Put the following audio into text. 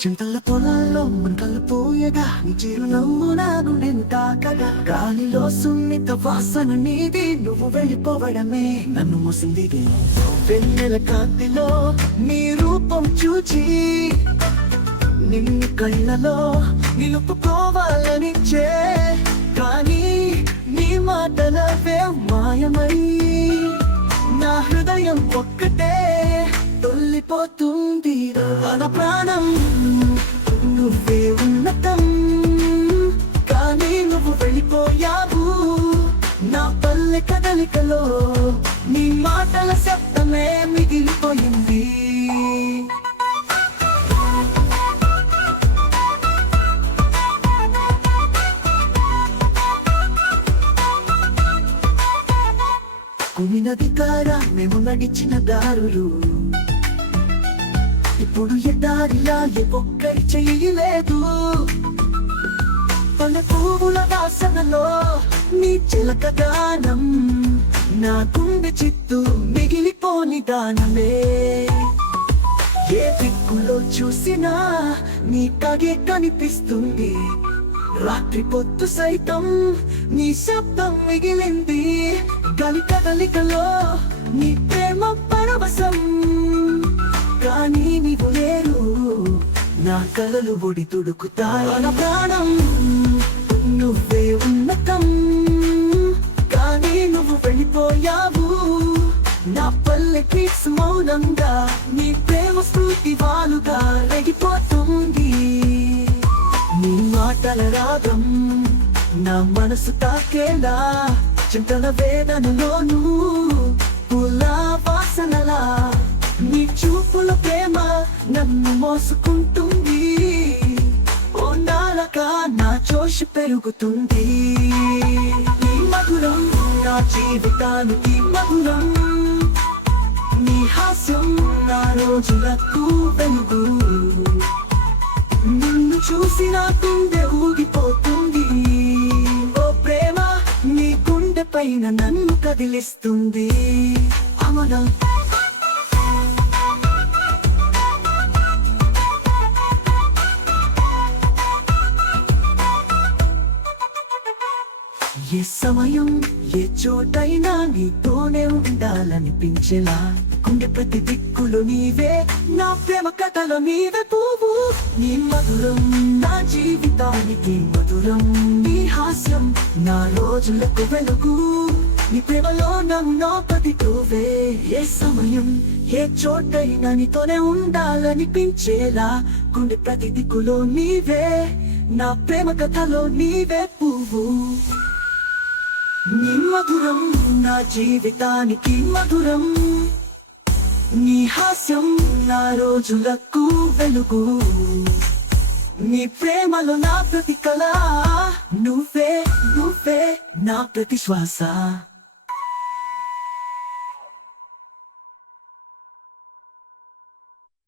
చింతల పొలాల్లో మంటలు పోయగా నీ చిరునవ్వు నా గుండెను తాకగా గాలిలో సున్నిత వాసన నీది నువ్వు వెళ్ళిపోవడమే నన్ను మోసింది వెన్నెల కాంతిలో నీ రూపం చూచి నిన్ను కళ్ళలో నిలుపుకోవాలని కానీ నీ మాటలవే మాయమై నా హృదయం ఒక్కటే తొల్లిపోతుంది మన ప్రాణం నువ్వే ఉన్నతం కానీ నువ్వు వెళ్ళిపోయావు నా పల్లె కదలికలో నీ మాటల శబ్దమే మిగిలిపోయింది కుమినది కారా మేము నడిచిన దారులు ఇప్పుడు ఎదారిలా ఒక్కరి చెయ్యలేదు పల పువ్వుల వాసనలో నీ చిలక గానం నా గుండె చిత్తు మిగిలిపోని దానమే ఏ దిక్కులో చూసినా నీ కగే కనిపిస్తుంది రాత్రి పొత్తు సైతం నీ శబ్దం మిగిలింది గలి కదలికలో నీ ప్రేమ పరవశం కానీ నీవు లేరు నా కలలు ఒడి తుడుకుతాయి నా ప్రాణం నువ్వే ఉన్నతం కానీ నువ్వు వెళ్ళిపోయావు నా పల్లె పీస్ మౌనంగా నీ ప్రేమ స్ఫూర్తి వాలుగా రెగిపోతుంది నీ మాటల రాగం నా మనసు తాకేలా చింతల వేదనలోను పూల వాసనలా నీ చూపుల ప్రేమ నన్ను మోసుకుంటుంది ఓ నాలక నా జోష్ పెరుగుతుంది నీ మధురం నా జీవితానికి మధురం నీ హాస్యం నా రోజులకు వెలుగు నిన్ను చూసి నా గుండె ఊగిపోతుంది ఓ ప్రేమ నీ గుండె పైన నన్ను కదిలిస్తుంది అమన ఏ సమయం ఏ చోటైనా నీతోనే ఉండాలనిపించేలా గుండె ప్రతి దిక్కులు నీవే నా ప్రేమ కథలో నీవే పువ్వు నీ మధురం నా జీవితానికి మధురం నీ హాస్యం నా రోజులకు వెలుగు నీ ప్రేమలో నన్ను ప్రతికువే ఏ సమయం ఏ చోటైనా నీతోనే ఉండాలనిపించేలా గుండె ప్రతి దిక్కులో నీవే నా ప్రేమ కథలో నీవే పువ్వు నీ మధురం నా జీవితానికి మధురం నీ హాస్యం నా రోజులకు వెలుగు నీ ప్రేమలో నా ప్రతి కళ నువ్వే నువ్వే నా ప్రతి శ్వాస